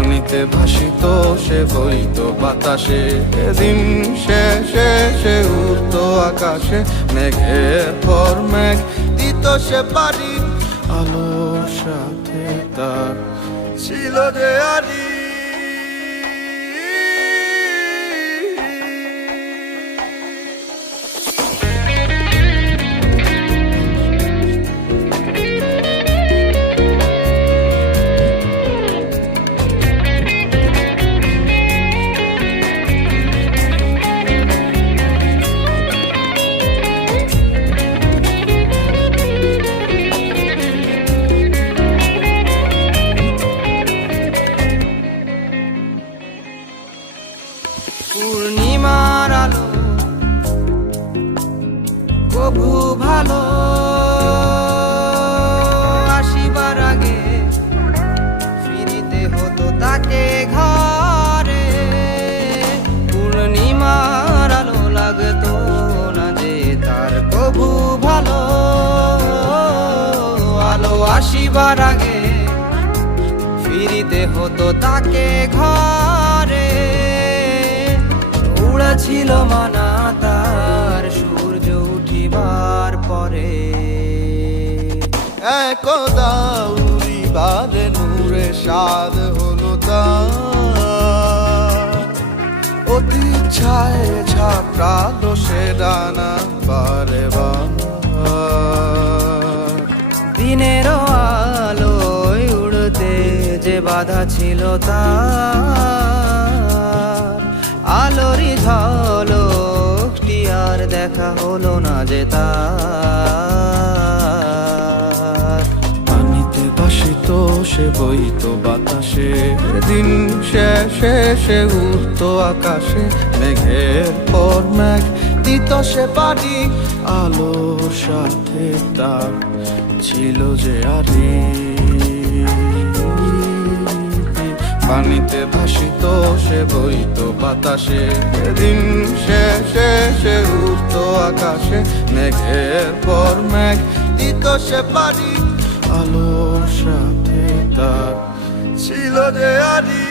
পানিতে ভাসিত সে বইতো বাতাসে, দিন শেষে সে উড়তো আকাশে, মেঘের পর মেঘ দিত সে পারি, আলোর সাথে তার ছিল যে আরি। পূর্ণিমার আলো কভু ভালো আসিবার আগে ফিরিতে হতো তাকে ঘরে। পূর্ণিমার আলো লাগতো না যে তার কভু ভালো, আলো আসিবার আগে ফিরিতে হতো তাকে ঘরে। ছিল মানা তার সূর্য উঠিবার পরে, একদা উড়িবারে নূরে সাদ হলো তার, অতি ছায় ছাপড়ালো সে ডানা বারে বার। দিনের আলোয় উড়তে যে বাধা ছিল তার, আলোরি ঝলকটি আর দেখা হলো না যে তার। পানিতে ভাসিত সে বইতো বাতাসে, দিন শেষে সে উড়তো আকাশে, মেঘের পর মেঘ দিত সে পারি, আলোর সাথে তার ছিল যে আরি। পানিতে ভাসিত সে বইতো বাতাসে, দিন শেষে সে উড়তো আকাশে, মেঘের পর মেঘ দিত সে পারি, আলোর সাথে তার ছিল যে আরি।